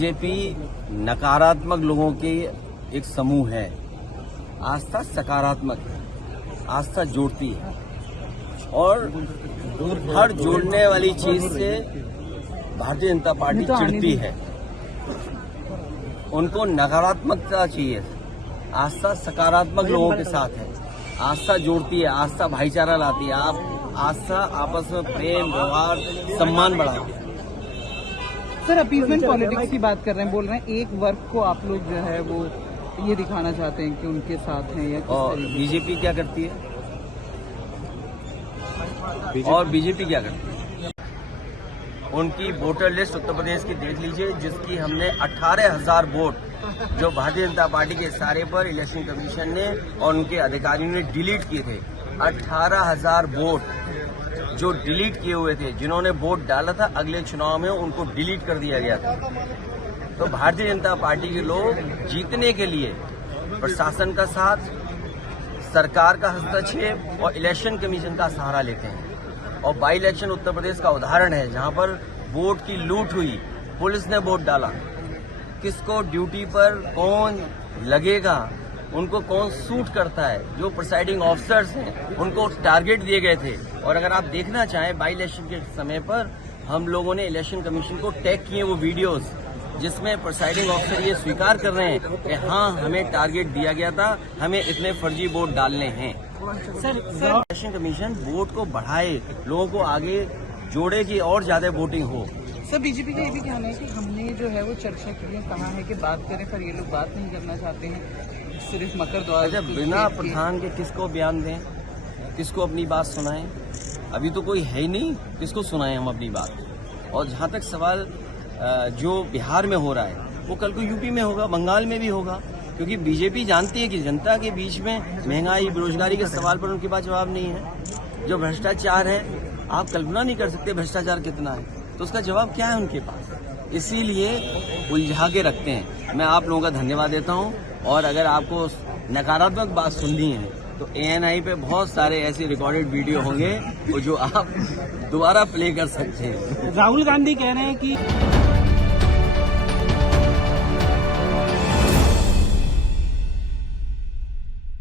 BJP नकारात्मक लोगों के एक समूह है, आस्था सकारात्मक है। आस्था जोड़ती है और हर जोड़ने वाली चीज से भारतीय जनता पार्टी चिढ़ती है। उनको नकारात्मकता चाहिए, आस्था सकारात्मक लोगों के साथ है। आस्था जोड़ती है, आस्था भाईचारा लाती है। आप आस्था आपस में प्रेम, व्यवहार, सम्मान बढ़ाती है। सर, अपीजमेंट पॉलिटिक्स की बात कर रहे हैं, बोल रहे हैं एक वर्ग को आप लोग जो है वो ये दिखाना चाहते हैं कि उनके साथ हैं या और बीजेपी क्या करती है? और बीजेपी क्या करती है? उनकी वोटर लिस्ट उत्तर प्रदेश की देख लीजिए, जिसकी हमने 18,000 वोट जो भारतीय जनता पार्टी के इशारे पर इलेक्शन कमीशन ने और उनके अधिकारियों ने डिलीट किए थे। 18,000 वोट जो डिलीट किए हुए थे, जिन्होंने वोट डाला था अगले चुनाव में उनको डिलीट कर दिया गया था। तो भारतीय जनता पार्टी के लोग जीतने के लिए प्रशासन का साथ, सरकार का हस्तक्षेप और इलेक्शन कमीशन का सहारा लेते हैं। और बाई इलेक्शन उत्तर प्रदेश का उदाहरण है, जहां पर वोट की लूट हुई, पुलिस ने वोट डाला। किसको ड्यूटी पर कौन लगेगा, उनको कौन सूट करता है, जो प्रिसाइडिंग ऑफिसर्स हैं उनको टारगेट दिए गए थे। और अगर आप देखना चाहें, बाई इलेक्शन के समय पर हम लोगों ने इलेक्शन कमीशन को टैग किए वो वीडियोस, जिसमें प्रिसाइडिंग ऑफिसर ये स्वीकार कर रहे हैं कि हाँ, हमें टारगेट दिया गया था, हमें इतने फर्जी वोट डालने हैं। सर, इलेक्शन कमीशन वोट को बढ़ाए, लोगों को आगे जोड़े कि और ज्यादा वोटिंग हो। सर, बीजेपी का ये भी कहना है कि हमने जो है वो चर्चा की है, कहा है कि बात करें, पर ये लोग बात नहीं करना चाहते हैं, सिर्फ मकर द्वारा। अच्छा, बिना प्रधान के किसको बयान दें, किसको अपनी बात सुनाएं? अभी तो कोई है ही नहीं, किसको सुनाएं हम अपनी बात? और जहां तक सवाल जो बिहार में हो रहा है, वो कल को यूपी में होगा, बंगाल में भी होगा, क्योंकि बीजेपी जानती है कि जनता के बीच में महंगाई, बेरोजगारी के सवाल पर उनके पास जवाब नहीं है। जो भ्रष्टाचार है, आप कल्पना नहीं कर सकते भ्रष्टाचार कितना है, तो उसका जवाब क्या है उनके पास? इसीलिए उलझा के रखते हैं। मैं आप लोगों का धन्यवाद देता हूं। और अगर आपको नकारात्मक बात सुननी है तो ANI पे बहुत सारे ऐसे रिकॉर्डेड वीडियो होंगे जो आप दोबारा प्ले कर सकते हैं। राहुल गांधी कह रहे हैं कि